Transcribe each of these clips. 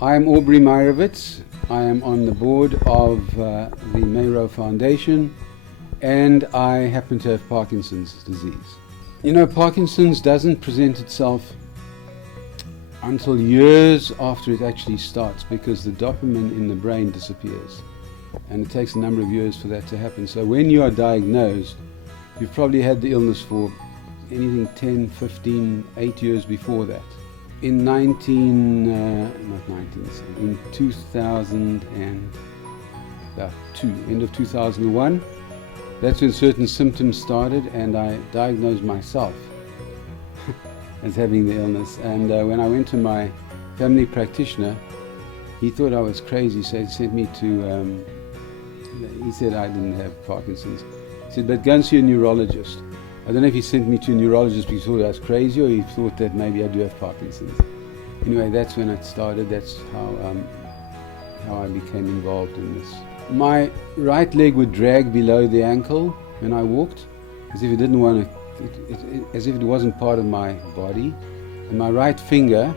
I'm Aubrey Meyerowitz. I am on the board of the Meyerowitz Foundation, and I happen to have Parkinson's disease. You know, Parkinson's doesn't present itself until years after it actually starts, because the dopamine in the brain disappears, and it takes a number of years for that to happen. So when you are diagnosed, you've probably had the illness for anything 10, 15, 8 years before that. In 2002, end of 2001, that's when certain symptoms started, and I diagnosed myself as having the illness. And when I went to my family practitioner, he thought I was crazy, so he sent me to, he said I didn't have Parkinson's. He said, but go and see a neurologist. I don't know if he sent me to a neurologist because he thought I was crazy, or he thought that maybe I do have Parkinson's. Anyway, that's when it started. That's how I became involved in this. My right leg would drag below the ankle when I walked, as if it didn't want to, as if it wasn't part of my body. And my right finger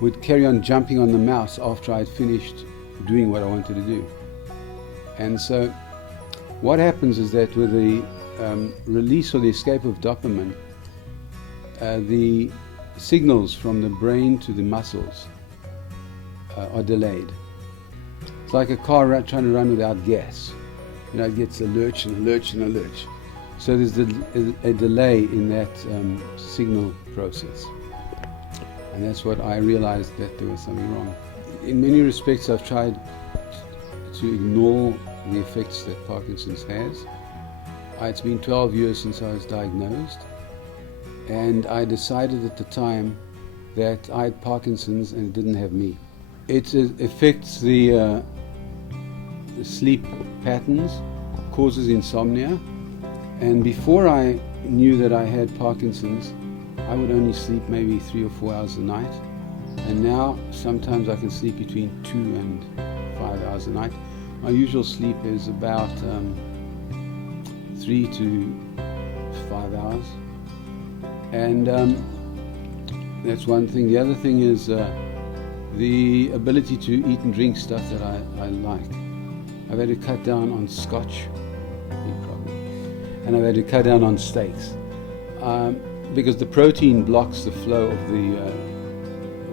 would carry on jumping on the mouse after I'd finished doing what I wanted to do. And so what happens is that with the release or the escape of dopamine, the signals from the brain to the muscles are delayed. It's like a car trying to run without gas. You know, it gets a lurch and a lurch and a lurch. So there's a delay in that signal process. And that's what I realized, that there was something wrong. In many respects, I've tried to ignore the effects that Parkinson's has. It's been 12 years since I was diagnosed, and I decided at the time that I had Parkinson's and it didn't have me. It affects the sleep patterns, causes insomnia, and before I knew that I had Parkinson's, I would only sleep maybe 3 or 4 hours a night, and now sometimes I can sleep between 2 and 5 hours a night. My usual sleep is about 3 to 5 hours, and that's one thing. The other thing is the ability to eat and drink stuff that I like. I've had to cut down on scotch, big problem, and I've had to cut down on steaks because the protein blocks the flow of the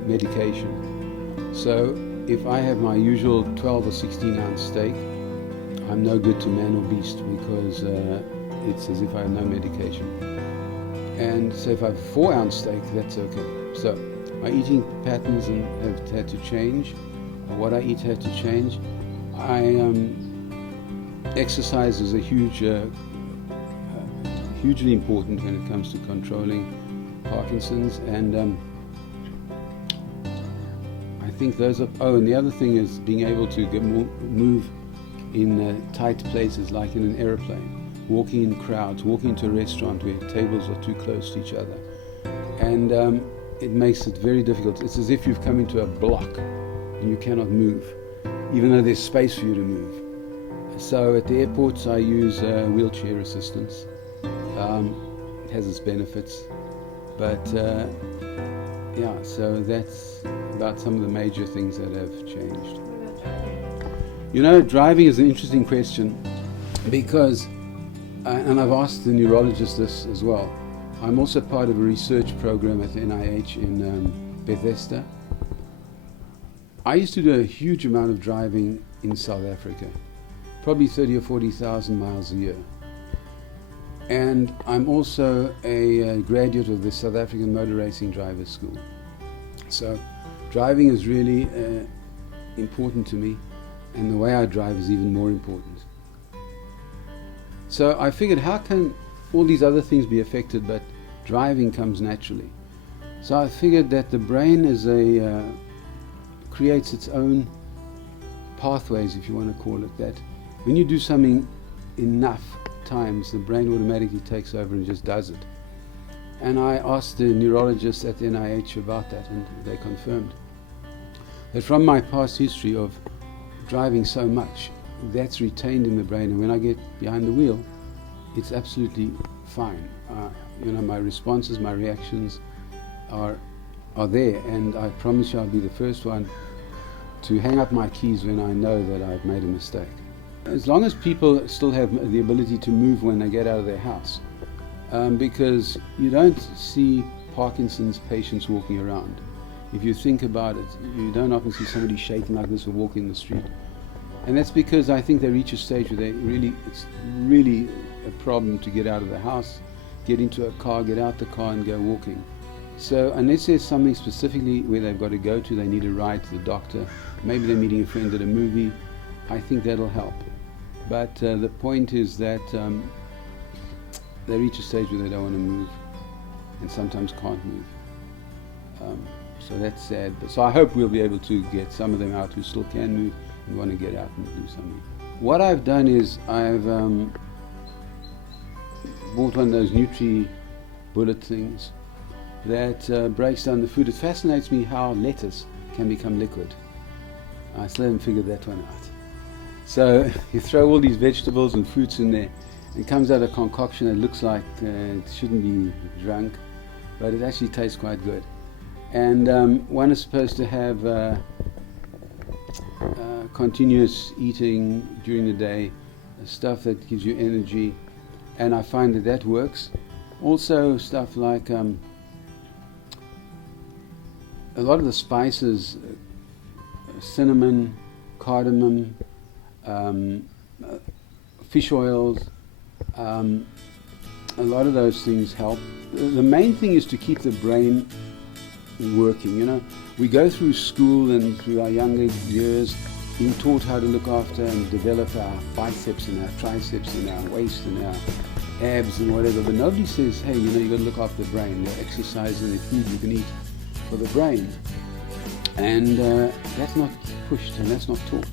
medication. So if I have my usual 12 or 16 ounce steak, I'm no good to man or beast, because it's as if I have no medication. And so if I have a 4 ounce steak, that's okay. So my eating patterns have had to change. What I eat had to change. Exercise is a hugely important when it comes to controlling Parkinson's, and I think those are. Oh, and the other thing is being able to move in tight places, like in an aeroplane, walking in crowds, walking into a restaurant where tables are too close to each other, and it makes it very difficult. It's as if you've come into a block and you cannot move, even though there's space for you to move. So at the airports I use wheelchair assistance. It has its benefits, but yeah, so that's about some of the major things that have changed. You know, driving is an interesting question, because, and I've asked the neurologist this as well, I'm also part of a research program at the NIH in Bethesda. I used to do a huge amount of driving in South Africa, probably 30 or 40,000 miles a year. And I'm also a graduate of the South African Motor Racing Drivers School. So driving is really important to me, and the way I drive is even more important. So I figured, how can all these other things be affected, but driving comes naturally? So I figured that the brain is creates its own pathways, if you want to call it that. When you do something enough times, the brain automatically takes over and just does it. And I asked the neurologists at the NIH about that, and they confirmed that from my past history of driving so much, that's retained in the brain, and when I get behind the wheel, it's absolutely fine. You know, my responses, my reactions are there, and I promise you I'll be the first one to hang up my keys when I know that I've made a mistake. As long as people still have the ability to move when they get out of their house, because you don't see Parkinson's patients walking around. If you think about it, you don't often see somebody shaking like this or walking the street. And that's because I think they reach a stage where it's really a problem to get out of the house, get into a car, get out the car and go walking. So unless there's something specifically where they've got to go to, they need a ride to the doctor, maybe they're meeting a friend at a movie, I think that'll help. But the point is that they reach a stage where they don't want to move and sometimes can't move. So that's sad. So I hope we'll be able to get some of them out who still can move and want to get out and do something. What I've done is I've bought one of those Nutri-Bullet things that breaks down the food. It fascinates me how lettuce can become liquid. I still haven't figured that one out. So you throw all these vegetables and fruits in there, and it comes out a concoction that looks like it shouldn't be drunk, but it actually tastes quite good. And one is supposed to have continuous eating during the day, stuff that gives you energy, and I find that that works. Also stuff like a lot of the spices, cinnamon, cardamom, fish oils, a lot of those things help. The main thing is to keep the brain working. You know, we go through school and through our younger years being taught how to look after and develop our biceps and our triceps and our waist and our abs and whatever, but nobody says, hey, you know, you've got to look after the brain. There are exercise and the food you can eat for the brain. And that's not pushed and that's not taught.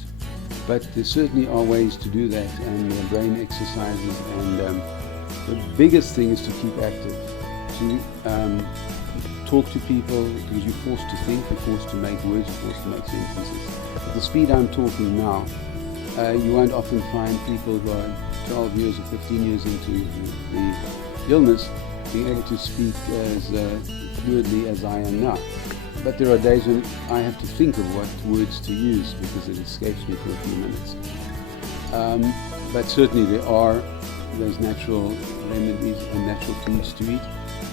But there certainly are ways to do that, and brain exercises, and the biggest thing is to keep active, to talk to people, because you're forced to think, you're forced to make words, you're forced to make sentences. At the speed I'm talking now, you won't often find people who are 12 years or 15 years into the illness being able to speak as fluidly as I am now. But there are days when I have to think of what words to use because it escapes me for a few minutes. But certainly there are those natural remedies and natural foods to eat.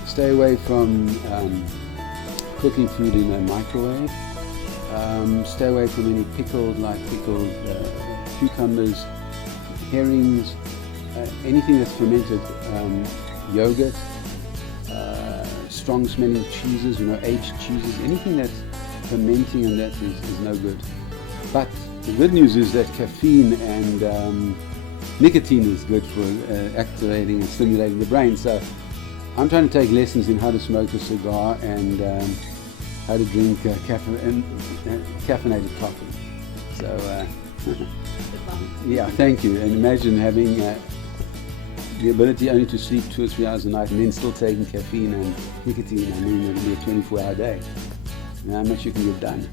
Stay away from cooking food in a microwave. Stay away from any pickled cucumbers, herrings, anything that's fermented, yogurt, strong smelling cheeses, you know, aged cheeses, anything that's fermenting and that is no good. But the good news is that caffeine and nicotine is good for activating and stimulating the brain. So I'm trying to take lessons in how to smoke a cigar and how to drink caffeinated coffee. So yeah, thank you. And imagine having the ability only to sleep 2 or 3 hours a night and then still taking caffeine and nicotine. I mean, it'll be a 24-hour day. And how much you can get done.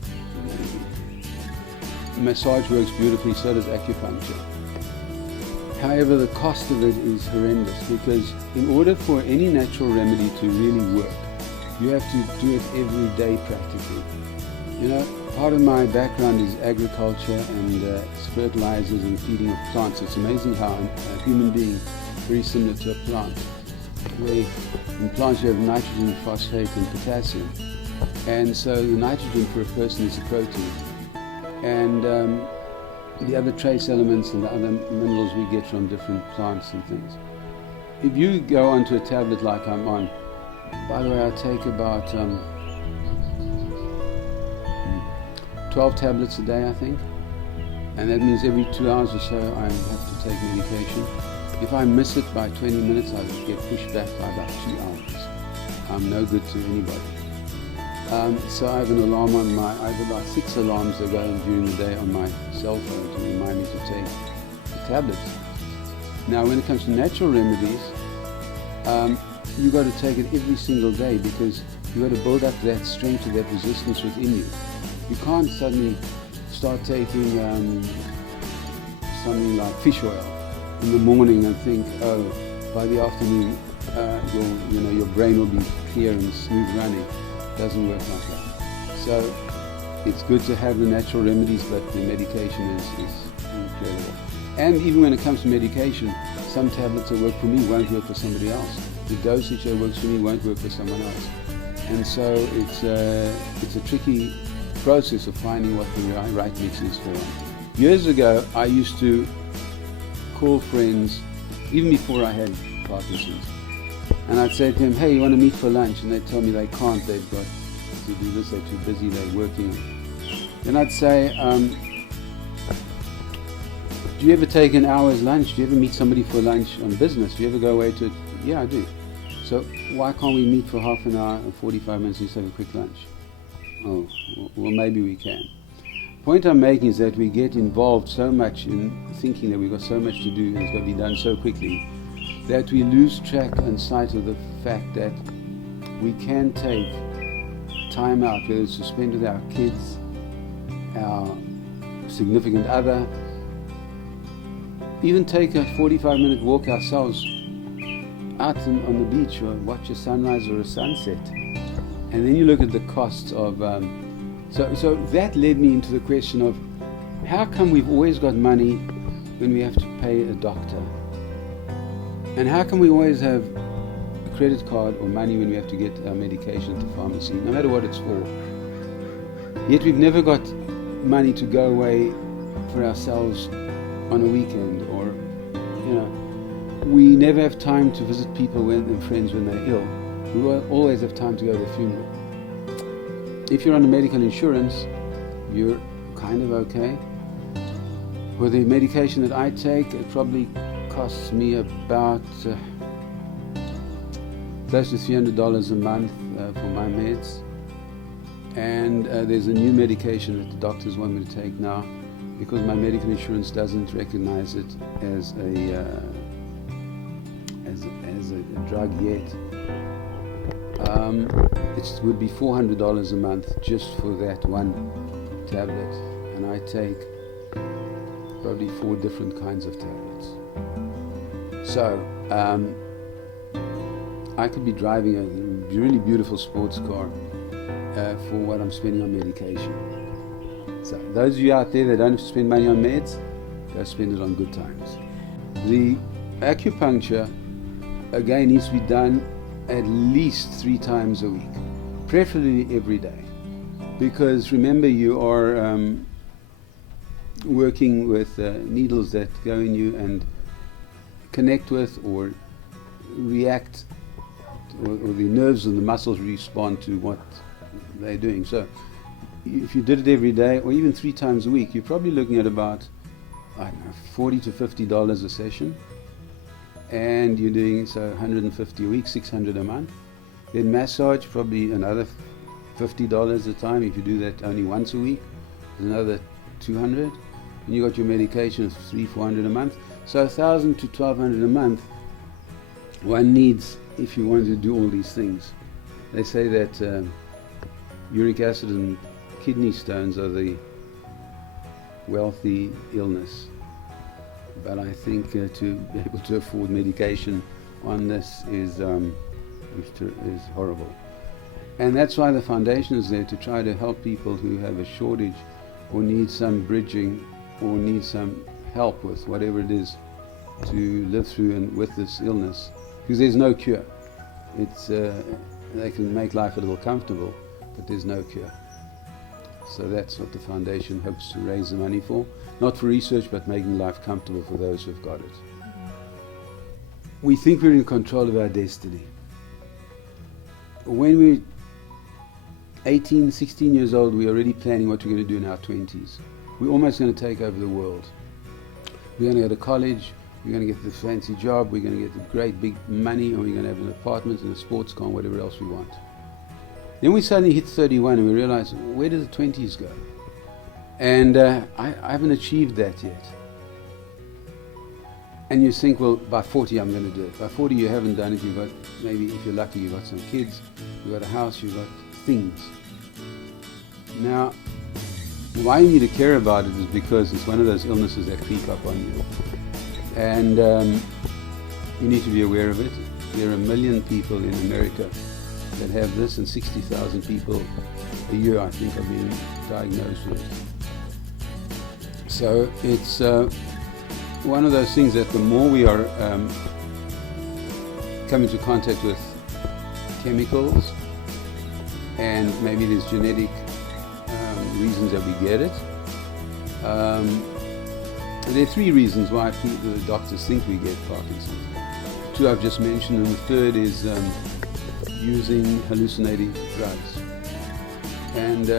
Massage works beautifully, so does acupuncture. However, the cost of it is horrendous, because in order for any natural remedy to really work, you have to do it every day practically. You know, part of my background is agriculture and fertilizers and feeding of plants. It's amazing how a human being very similar to a plant, where in plants you have nitrogen, phosphate and potassium, and so the nitrogen for a person is a protein, and the other trace elements and the other minerals we get from different plants and things. If you go onto a tablet like I'm on, by the way, I take about 12 tablets a day, I think, and that means every 2 hours or so I have to take medication. If I miss it by 20 minutes, I get pushed back by about 2 hours. I'm no good to anybody. So I have an alarm on I have about 6 alarms that go during the day on my cell phone to remind me to take the tablets. Now, when it comes to natural remedies, you've got to take it every single day, because you've got to build up that strength, that resistance within you. You can't suddenly start taking something like fish oil in the morning and think, oh, by the afternoon your brain will be clear and smooth running. It doesn't work like that. So it's good to have the natural remedies, but the medication is incredible. And even when it comes to medication, some tablets that work for me won't work for somebody else. The dosage that works for me won't work for someone else. And so it's a tricky process of finding what the right mix is for them. Years ago, I used to call friends, even before I had Parkinson's, and I'd say to them, hey, you want to meet for lunch? And they'd tell me they can't, they've got to do this, they're too busy, they're working. Then I'd say, do you ever take an hour's lunch? Do you ever meet somebody for lunch on business? Do you ever go away to it? Yeah, I do. So why can't we meet for half an hour or 45 minutes and just have a quick lunch? Oh, well, maybe we can. The point I'm making is that we get involved so much in thinking that we've got so much to do and it's got to be done so quickly that we lose track and sight of the fact that we can take time out, whether it's to spend with our kids, our significant other, even take a 45-minute walk ourselves out on the beach or watch a sunrise or a sunset. And then you look at the costs of, so that led me into the question of how come we've always got money when we have to pay a doctor? And how come we always have a credit card or money when we have to get our medication at the pharmacy, no matter what it's for? Yet we've never got money to go away for ourselves on a weekend, or, you know, we never have time to visit people and friends when they're ill. We will always have time to go to the funeral. If you're on medical insurance, you're kind of okay. With the medication that I take, it probably costs me about close to $300 a month for my meds. And there's a new medication that the doctors want me to take now, because my medical insurance doesn't recognize it as a drug yet. It would be $400 a month just for that one tablet, and I take probably 4 different kinds of tablets. So I could be driving a really beautiful sports car for what I'm spending on medication. So those of you out there that don't have to spend money on meds, go spend it on good times. The acupuncture, again, needs to be done at least 3 times a week, preferably every day, because remember, you are working with needles that go in you and connect with or react, or the nerves and the muscles respond to what they're doing. So if you did it every day or even 3 times a week, you're probably looking at about, I don't know, $40 to $50 a session. And you're doing so $150 a week, $600 a month. Then massage, probably another $50 a time. If you do that only once a week, another $200. And you got your medication of $300-400 a month. So $1,000 to $1,200 a month one needs if you want to do all these things. They say that uric acid and kidney stones are the wealthy illness. But I think to be able to afford medication on this is horrible. And that's why the foundation is there, to try to help people who have a shortage or need some bridging or need some help with whatever it is to live through and with this illness. Because there's no cure. It's they can make life a little comfortable, but there's no cure. So that's what the foundation hopes to raise the money for. Not for research, but making life comfortable for those who've got it. We think we're in control of our destiny. When we're 18, 16 years old, we're already planning what we're going to do in our 20s. We're almost going to take over the world. We're going to go to college, we're going to get the fancy job, we're going to get the great big money, and we're going to have an apartment and a sports car and whatever else we want. Then we suddenly hit 31 and we realize, where did the 20s go? And I haven't achieved that yet. And you think, well, by 40 I'm going to do it. By 40 you haven't done it. You've got, maybe if you're lucky, you've got some kids, you've got a house, you've got things. Now, why you need to care about it is because it's one of those illnesses that creep up on you. And you need to be aware of it. There are 1 million people in America that have this, and 60,000 people a year, I think, are being diagnosed with it. So it's one of those things that the more we are coming into contact with chemicals, and maybe there's genetic reasons that we get it. There are three reasons why the doctors think we get Parkinson's. Two I've just mentioned, and the third is using hallucinating drugs. And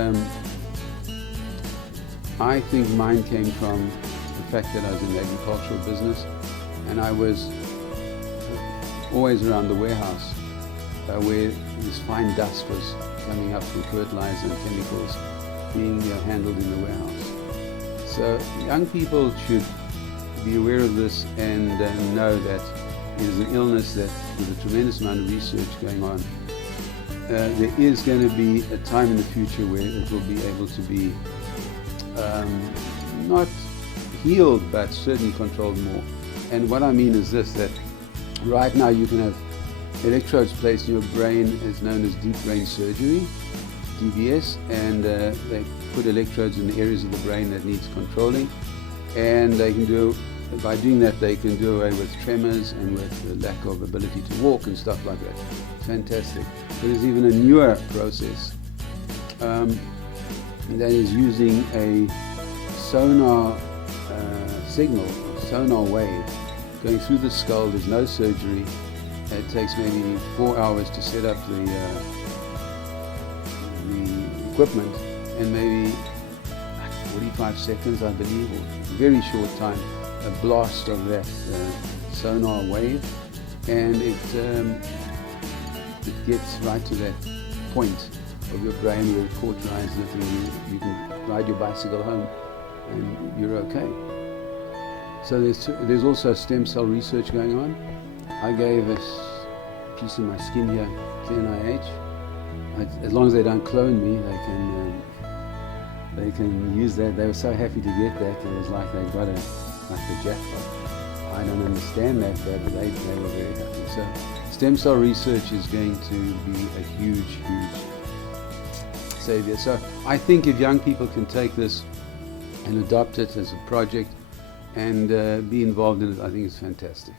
I think mine came from the fact that I was in the agricultural business, and I was always around the warehouse where this fine dust was coming up from fertilizer and chemicals being handled in the warehouse. So young people should be aware of this and know that it is an illness that, with a tremendous amount of research going on, there is going to be a time in the future where it will be able to be not healed, but certainly controlled more. And what I mean is this, that right now you can have electrodes placed in your brain, is known as deep brain surgery, DBS, and they put electrodes in the areas of the brain that needs controlling, and they can do, by doing that, they can do away with tremors and with the lack of ability to walk and stuff like that. Fantastic. But there's even a newer process that is using a sonar signal, sonar wave going through the skull. There's no surgery. It takes maybe 4 hours to set up the equipment, and maybe 45 seconds, I believe, or very short time, a blast of that sonar wave, and it gets right to that point of your brain where it cauterizes it, and you can ride your bicycle home and you're okay. So there's also stem cell research going on. I gave a piece of my skin here to NIH. As long as they don't clone me, they can use that. They were so happy to get that. It was like they got the jackpot. I don't understand that, but they were very happy. So stem cell research is going to be a huge, huge savior. So I think if young people can take this and adopt it as a project and be involved in it, I think it's fantastic.